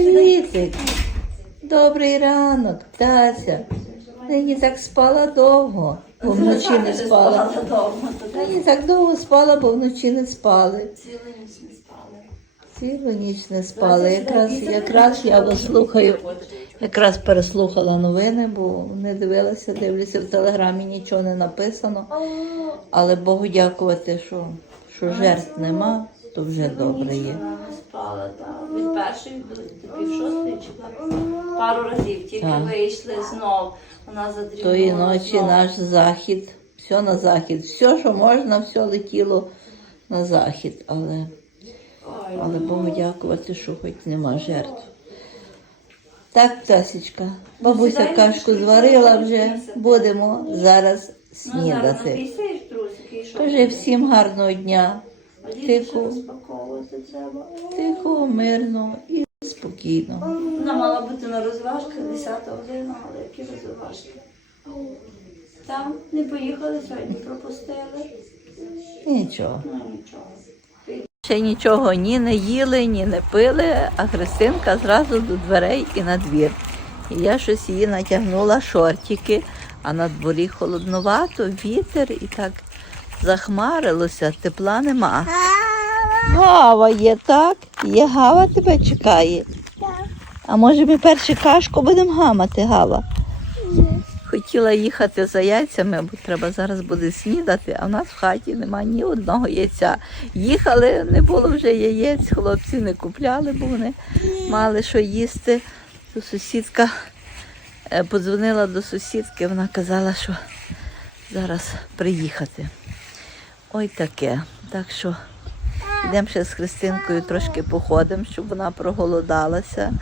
Привітик. Добрий ранок, птася. Нині так спала довго, бо вночі не спала. Нині так довго спала, бо вночі не спали. цілу ніч не спали. Цілу ніч не спали. Якраз, якраз я вас слухаю. Якраз переслухала новини, бо не дивилася, дивлюся в телеграмі, нічого не написано. Але Богу дякувати, що, що жертв нема, то вже добре є. Не спала, так. Від першої до до пів шостої чи так. Пару разів тільки Так. вийшли знов. Вона задрімала. Тої ночі знов. наш захід, все на захід, все, що можна, все летіло на захід. Але, Ой, але Богу дякувати, що хоч нема жертв. Так, Тасічка, бабуся Сідай, кашку зварила вже, будемо зараз Ну, зараз снідати. написаєш трусики і що? Кажи всім гарного дня, тихо. тихо, мирно і спокійно. Вона мала бути на розважках 10 година, але які розважки? Там не поїхали сьогодні, пропустили. Нічого. Ну нічого. Ще нічого ні не їли, ні не пили, а Христинка зразу до дверей і на двір. І я щось її натягнула шортики, а на дворі холодновато, вітер і так захмарилося, тепла нема. Гава є, так? Є гава тебе чекає. А може ми перше кашку будемо гамати, Гава? Хотіла їхати за яйцями, бо треба зараз буде снідати, а в нас в хаті немає ні одного яйця. Їхали, не було вже яєць, хлопці не купляли, бо вони мали що їсти. То сусідка е, подзвонила до сусідки, вона казала, що зараз приїхати. Ой таке. Так що йдемо ще з Христинкою трошки походимо, щоб вона проголодалася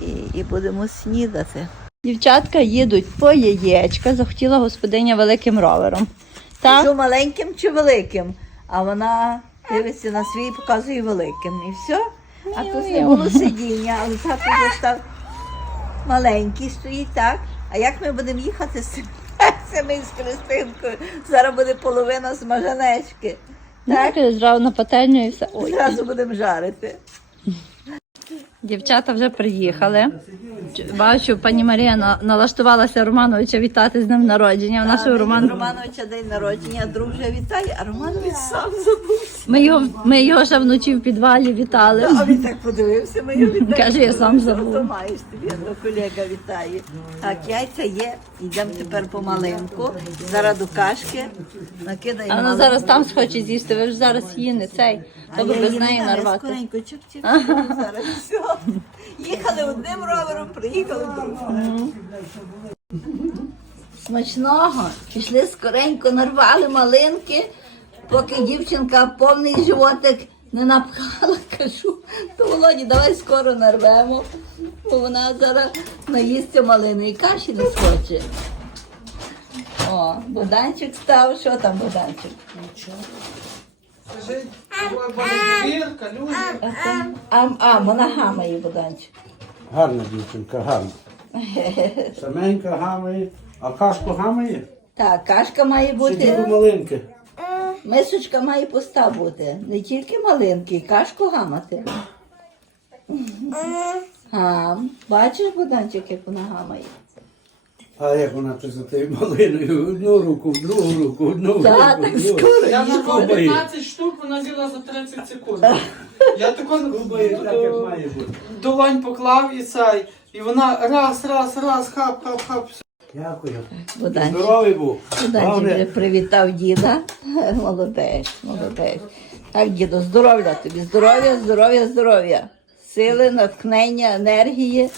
і, і будемо снідати. Дівчатка їдуть по яєчка, захотіла господиня великим ровером. Так? Що маленьким чи великим? А вона дивиться на свій і показує великим. І все. А тут не було сидіння, але так вже став маленький стоїть, так? А як ми будемо їхати з цим? Це ми з Христинкою. Зараз буде половина смажанечки. Так? Так, зразу на пательню і все. Ой. Зразу будемо жарити. Дівчата вже приїхали. Бачу, пані Марія на- налаштувалася Романовича вітати з ним народження. В нашого Роман... Романовича день народження, друг вже вітає, а Романович сам забувся. Ми його, ми його ще вночі в підвалі вітали. А він так подивився, ми його вітаємо. Каже, я сам забув. то маєш тобі, то колега вітає. Так, яйця є, йдемо тепер помаленьку. Зараз до кашки накидаємо. А вона зараз там схоче з'їсти, ви ж зараз її не цей. А Тобто я без її неї я нарвати. Скоренько, чик чик зараз все. Їхали одним ровером, приїхали другим. Смачного. Пішли скоренько, нарвали малинки, поки дівчинка повний животик не напхала, кажу, то Володі, давай скоро нарвемо, бо вона зараз наїсться малини і каші не схоче. О, Боданчик став, що там Боданчик? Скажи, двір, калюжі. А, вона гамає Боданчик. Гарна дівчинка, гарна. Саменька гамає, а кашку гамає? Так, кашка має бути, малинки. Мисочка має пуста бути. Не тільки малинки, кашку гамати. Гам. Бачиш, Боданчик, як вона гамає? А як вона ти за тією малиною? Одну руку, в другу руку, одну руку. Так, так другу. скоро. Я їсти. нарвав 15 штук, вона з'їла за 30 секунд. Я тако Кубає так, як має бути. долонь поклав і цей. І вона раз, раз, раз, хап, хап, хап. Дякую. Боданчик. Здоровий був. Боданчик вже привітав діда. Молодець, молодець. Так, діду, здоров'я тобі, здоров'я, здоров'я, здоров'я. Сили, натхнення, енергії.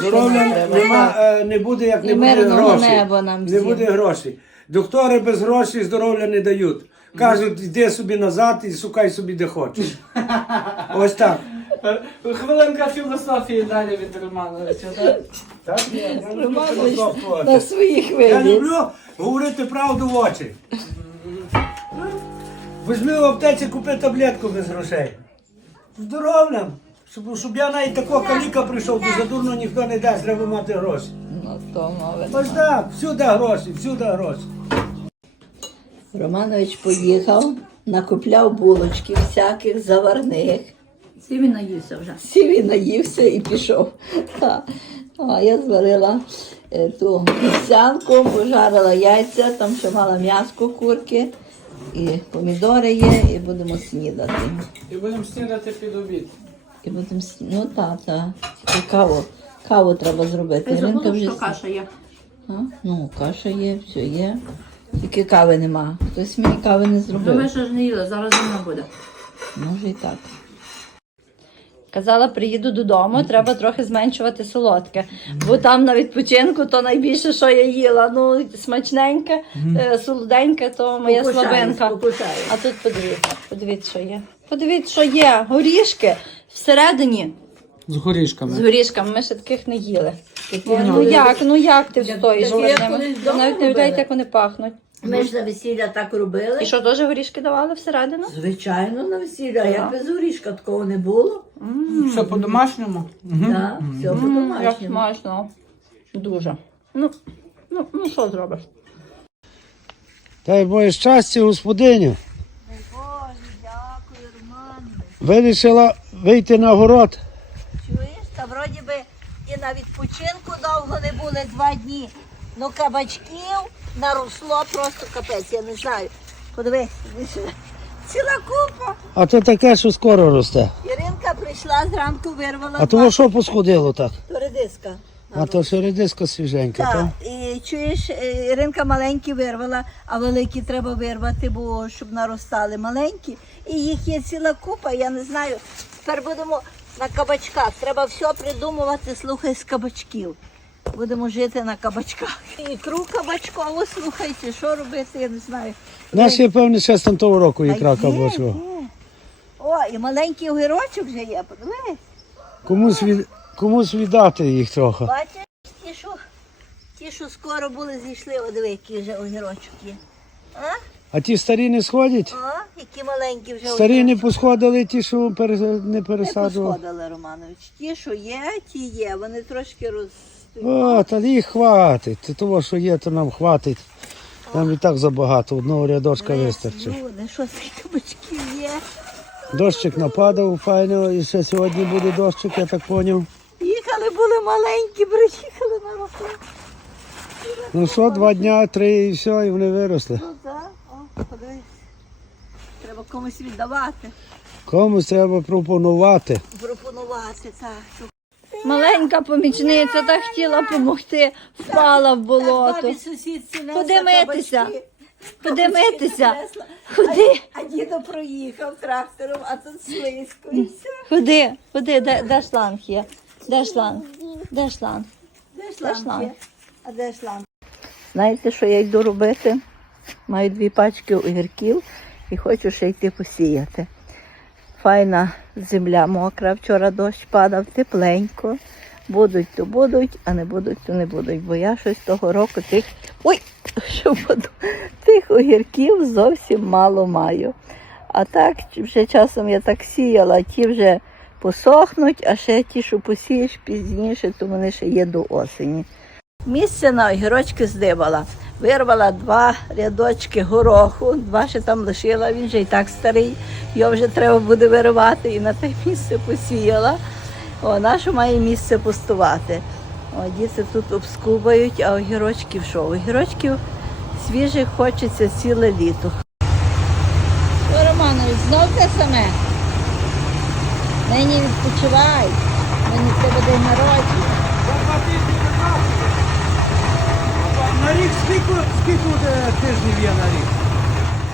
здоров'я нема, е, не буде, як І не буде мирного грошей. неба нам Не всім. буде грошей. Доктори без грошей здоров'я не дають. Кажуть, йди собі назад і шукай собі де хочеш. Ось так. Хвилинка філософії далі від Романовича. так? Так, ні, я люблю Романович філософствувати. на своїх Я люблю говорити правду в очі. Візьми в аптеці, купи таблетку без грошей. Здоров'ям. Щоб, щоб я навіть такого каліка прийшов, то задурно ніхто не дасть, треба мати гроші. Ну, то. Ось так, всюди гроші, всюди гроші. Романович поїхав, накупляв булочки всяких заварних. Всі він наївся вже. Сів і наївся і пішов. Та. А я зварила е, ту місцянку, пожарила яйця, там ще мала м'яско курки, і помідори є, і будемо снідати. І будемо снідати під обід. І будемо сні- Ну так, так. І каву. Каву треба зробити. Я забула, вже що каша є. А? Ну, каша є, все є. Тільки кави нема. Хтось мені кави не зробив. Думаю, що ж не їла, зараз вона буде. Може і так. Казала, приїду додому, треба трохи зменшувати солодке. Бо там на відпочинку то найбільше, що я їла. Ну, смачненьке, е, солоденьке, то моя Покушаюсь, слабинка. покушаюсь. А тут подивіться, подивіться, що є. Подивіться, що є. Горішки всередині З горішками. з горішками. Ми ще таких не їли. Ну як, ну як ти встоїш перед ними? колись вдома навіть не уявляєте, як вони пахнуть. Ми ж на весілля так робили. І що, теж горішки давали всередину? Звичайно, на весілля. А як без горішка такого не було? Все по-домашньому. Так, все М, Як по-домашньому. смачно. Дуже. Ну, ну, ну що зробиш? Дай Боже щастя, господиню. Боже, дякую, Роман. Вирішила вийти на город. Чуєш, та вроді би і на відпочинку довго не були два дні. Ну кабачків наросло просто капець, я не знаю. Подивись, ціла купа. А то таке, що скоро росте. Іринка прийшла зранку, вирвала А того що посходило так? то редиска. А то ще редиска свіженька, так? Так, і чуєш, е, Іринка маленькі вирвала, а великі треба вирвати, бо щоб наростали маленькі. І їх є ціла купа, я не знаю. Тепер будемо на кабачках. Треба все придумувати, слухай, з кабачків. Будемо жити на кабачках. Ікру кабачкову, слухайте, що робити, я не знаю. Наш є певний ще з того року ікра є. О, і маленький огірочок вже є, подивись. Комусь, від... Комусь віддати їх трохи. Бачиш, ті, що, ті, що скоро були, зійшли, о, диви, який вже огірочок є. А? А ті старі не сходять? О, які маленькі вже Старі не посходили, ті, що пере- не не посходили, Романович. Ті, що є, ті є. Вони трошки ростуть. О, та їх хватить. Того, що є, то нам хватить. Нам і так забагато, одного рядочка вистачить. Люди, що це кабачки є? Дощик нападав файно, і ще сьогодні буде дощик, я так поняв. Їхали, були маленькі, приїхали на року. Ну що, два дня, три і все, і вони виросли. Ну так, о, подивись. Треба комусь віддавати, Комусь треба пропонувати. пропонувати, так. Маленька помічниця так хотіла допомогти, впала в болото. Митися? Несла. Куди? А, дідо проїхав трактором, а тут слизько і все. Куди? Куди? Де, де шланг є? Де шланг? Де шланг? Де шланг є? А де шланг? Знаєте, що я йду робити? Маю дві пачки огірків і хочу ще йти посіяти. Файна земля мокра, вчора дощ падав, тепленько. Будуть, то будуть, а не будуть, то не будуть. Бо я щось того року тих. Ой, що буду, тих огірків зовсім мало маю. А так вже часом я так сіяла, ті вже посохнуть, а ще ті, що посієш пізніше, то вони ще є до осені. Місце на огірочки здибала. Вирвала два рядочки гороху, два ще там лишила, він же і так старий, його вже треба буде виривати і на те місце посіяла. О, нащо має місце пустувати. О, діти тут обскубають, а огірочків що? Огірочків свіжих хочеться ціле літо. Що, Романович, знов те саме? Нині відпочивай. В тебе день народження. На рік скільки, скільки тижнів є на рік?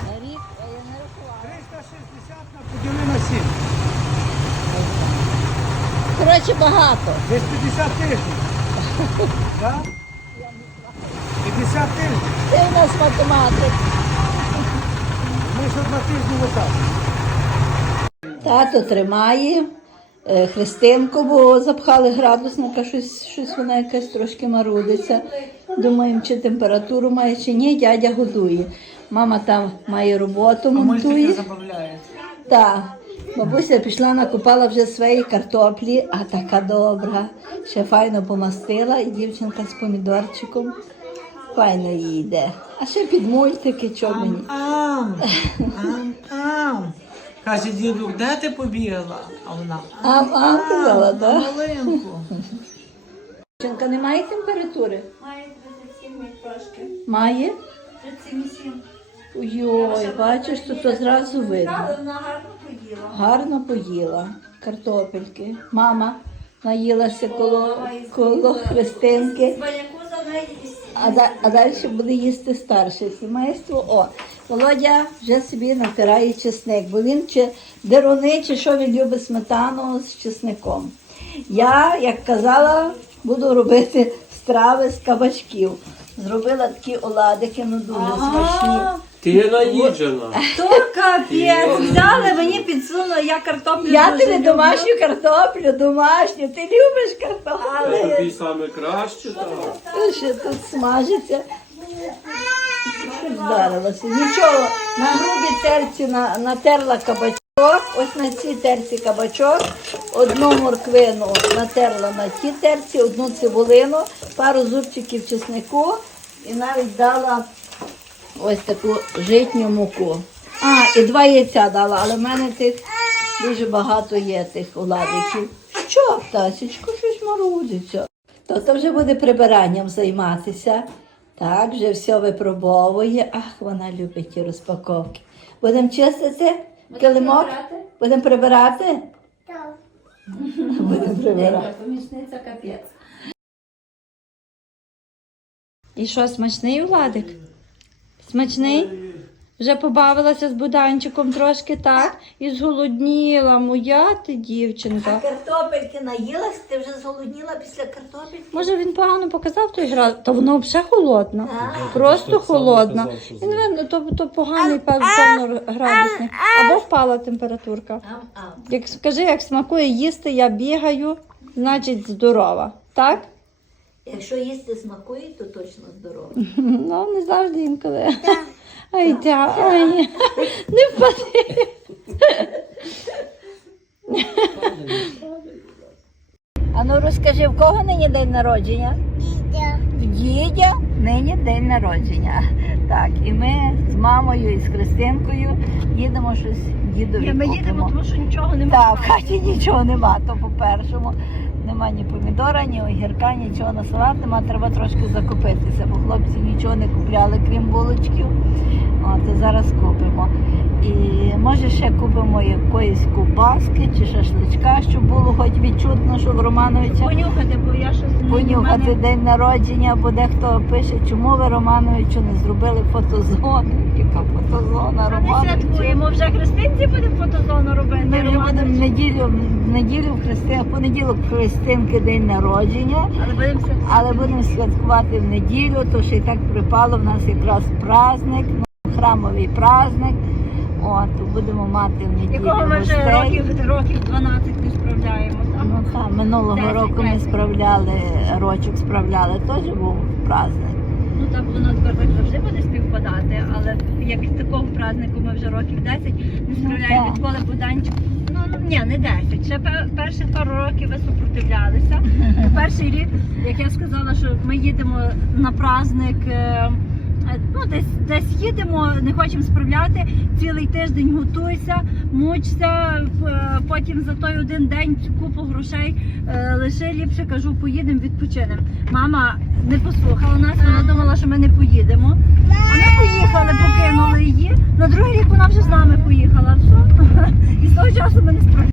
На рік, я не рахувала. 360 на поділи на 7. Коротше, багато. Десь 50 тижнів. Так? 50 тижнів. Ти у нас математик. Ми що два тижні отак. Тато тримає е, Христинку, бо запхали градусника, щось, щось вона якась трошки марудиться. Думаємо, чи температуру має, чи ні, дядя годує. Мама там має роботу, монтує. забавляє. Так. Бабуся пішла, накупала вже свої картоплі, а така добра. Ще файно помастила, і дівчинка з помідорчиком. Файно їй йде. А ще під мультики, чого мені. Ам, ам, ам. Каже, діду, де ти побігла? А вона А, а казала, так? Дівчинка не має температури? Має 37 трошки. Має? 37,7. Ой, бачиш, то, то зразу видно. Але вона гарно поїла. Гарно поїла картопельки. Мама наїлася коло, коло христинки. Баняку за неї А, да- а далі буде їсти старше сімейство. О, Володя вже собі натирає чесник, бо він чи деруни, чи що він любить сметану з чесником. Я, як казала, буду робити страви з кабачків. Зробила такі оладики, ну дуже смачні. Ти наїджена. То капець, взяли, мені підсунули, я картоплю Я дуже тобі люблю. домашню картоплю, домашню. Ти любиш картоплю? Це тобі саме краще, так. Що тут смажиться? Вдарилося. Нічого, на грубій терці на, натерла кабачок. Ось на цій терці кабачок. Одну морквину натерла на тій терці, одну цибулину, пару зубчиків чеснику і навіть дала ось таку житню муку. А, і два яйця дала, але в мене тих дуже багато є тих оладиків. Що, птасечко, щось марудиться. То то вже буде прибиранням займатися. Так, вже все випробовує. Ах, вона любить ті розпаковки. Будемо чистити килимок? Будемо прибирати? Так. Будемо прибирати. Помічниця капець. І що, смачний Владик? Смачний? Вже побавилася з буданчиком трошки, так? І зголодніла, моя ти дівчинка. Картопельки наїлась, ти вже зголодніла після картопельки? Може він погано показав той гра, та воно взагалі холодна. Просто холодна. Він видно, то, то поганий певно градусник. Або впала температурка. Як скажи, як смакує їсти, я бігаю, значить здорова. Так? Якщо їсти смакує, то точно здорово. Ну, не завжди інколи. Ай, тя, ай, не впади. А ну розкажи, в кого нині день народження? Дідя. В дідя нині день народження. Так, і ми з мамою і з Христинкою їдемо щось дідові Ми купимо. їдемо, тому що нічого немає. Так, в хаті нічого нема, то по-першому. Нема ні помідора, ні огірка, нічого на салат нема, треба трошки закупитися, бо хлопці нічого не купляли, крім булочків. То зараз купимо. І може ще купимо якоїсь кубаски чи шашличка, щоб було хоч відчутно, що в Романовича Понюхати, бо я щось не понюхати мене- день народження, бо дехто пише, чому ви Романовичу не зробили фотозону. Яка фотозона А Романовича? святкуємо, вже христинці будемо фотозону робити. Ми вже будемо в неділю, в неділю в Христи, в понеділок Христинки день народження, Але будемо святкувати. але будемо святкувати в неділю, то ще й так припало в нас якраз праздник, храмовий праздник. От, будемо мати в неділю Якого ми вже гостей. років, років 12 не справляємо. так? Ну так, минулого Десять року ми справляли, рочок справляли, теж був праздник. Ну так воно тепер так завжди буде співпадати, але як такого празднику ми вже років 10 не справляємо так. відколи Буданчик. Ну ну, ні, не 10. Ще пе- перших пару років ви супротивлялися. Перший рік, як я сказала, що ми їдемо на праздник. е, Ну, десь десь їдемо, не хочемо справляти. Цілий тиждень готуйся, мучся. е, Потім за той один день купу грошей е, лише ліпше кажу, поїдемо, відпочинемо. Мама не послухала нас, вона думала, що ми не поїдемо. А ми поїхали, покинули її. На другий рік вона вже з нами поїхала. Все. І з того часу ми не справляємо.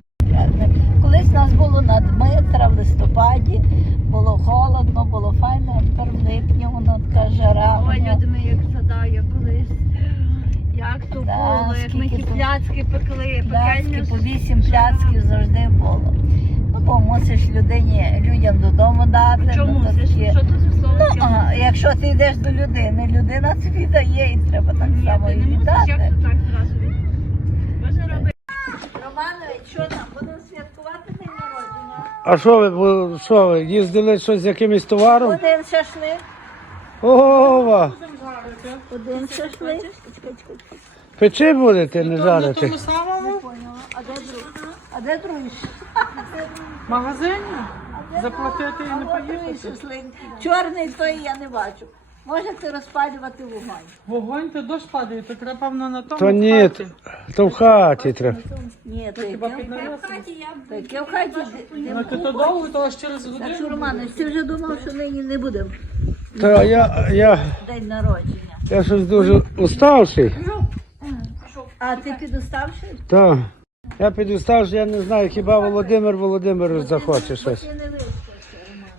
Колись нас було на Дмитра в листопаді, було холодно, було файно, а тепер в липні воно така жара. Ой, воно- люди ми як згадаю колись. Як то Да, було, як ми ті пляцки пекли, пекельню. Пляцки, по вісім пляцків завжди було. Ну, бо мусиш людині, людям додому дати. Чому? ну, Це що тут за слово? Ну, а, якщо ти йдеш до людини, людина тобі дає і треба так Ні, само ти не мусиш як то так зразу. Можна робити. Романович, що там, будемо святкувати? А що ви, що ви, їздили щось з якимось товаром? Один шашлик, Ова, один шашлик. печи будете, не На тому самому А де другий? А де другий? магазині заплатити і не поїхати. Чорний той я не бачу. Можете розпалювати вогонь. Вогонь, то дощ падає, то треба певно на тому. То ні, хаті. То в хаті треба. Ні, то яке в хаті, яке в хаті. Ну, де- то довго, то аж через Так годину. Романович, ти вже думав, що нині не буде Та я, я, день народження. я щось дуже уставший. А ти підоставши? Так. Я підуставши, я не знаю, хіба Володимир Володимирович захоче щось. Ти не вийшов.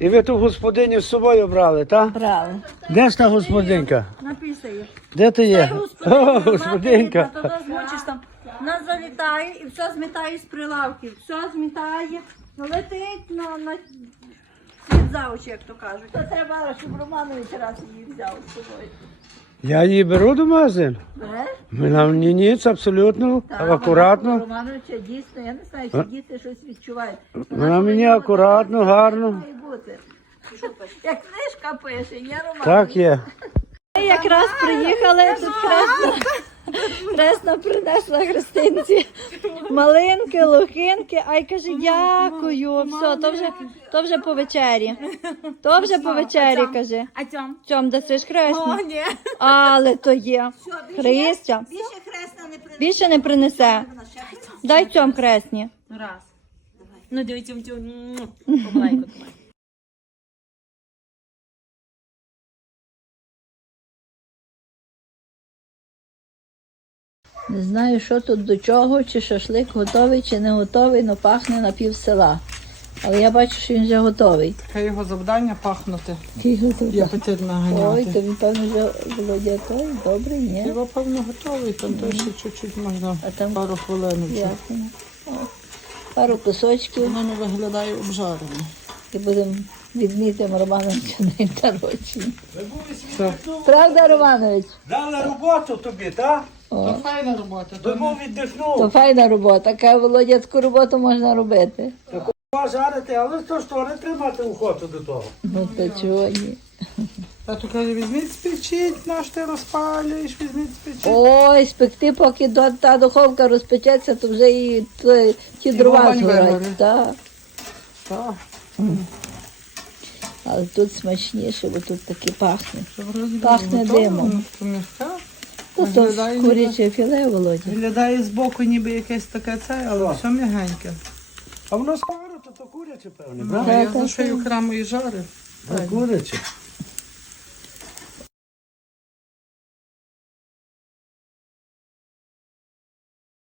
І ви ту господиню з собою брали, так? Брали. Де ж та господинька? Написає. Де ти є? О, господинка. Тоді змочиш там. Нас залітає і все змітає з прилавків. Все змітає, летить на, на світ за очі, як то кажуть. То треба, щоб Романович раз її взяв з собою. Я її беру до магазину. Береш? Нам ні ніц, абсолютно, акуратно. Романовича дійсно, я не знаю, чи діти щось відчувають. Вона мені акуратно, гарно. Бути. Як книжка пише, є Романович. Так є. Ми якраз приїхали, тут хресна, хресна принесла христинці малинки, лохинки, а й каже, дякую. Все, то вже, то вже по вечері. То вже по вечері, каже. А цьом? Чом дасиш хресну? О, ні. Але то є. Христя. Більше хресна не принесе. Більше не принесе. Дай цьом хресні. Раз. Ну, дивіться, цю помаленьку. Не знаю, що тут до чого, чи шашлик готовий, чи не готовий, але пахне на пів села. Але я бачу, що він вже готовий. Хай його завдання пахнути. Я Ой, наганяти. то він, певно, вже володя той, добрий, ні? Його, певно, готовий, там то ще чуть-чуть можна А там пару хвилин. Пару кусочків Воно виглядає обжарено. і будемо відмітимо Романовича день народження. Правда, Романович? Дали роботу тобі, так? То файна робота. То То То віддихнув. файна робота. Каже, Володя, таку роботу можна робити. Жарити, але то що, не тримати охоту до того. Ну то чого ні. Тато каже, візьміть спечіть, наш ти розпалюєш, візьміть спечіть. Ой, спекти, поки до, та духовка розпечеться, то вже і то, ті дрова вогонь згорять. вигорить. Так. Так, Але тут смачніше, бо тут таки пахне. Пахне димом. ну, то м'яка. Ну, куряче філе, Володя. Виглядає збоку ніби якесь таке це, але все м'ягеньке. А воно скоро, то, то куряче, певне, Ну, правда? Я за що краму і жарив. Куряче.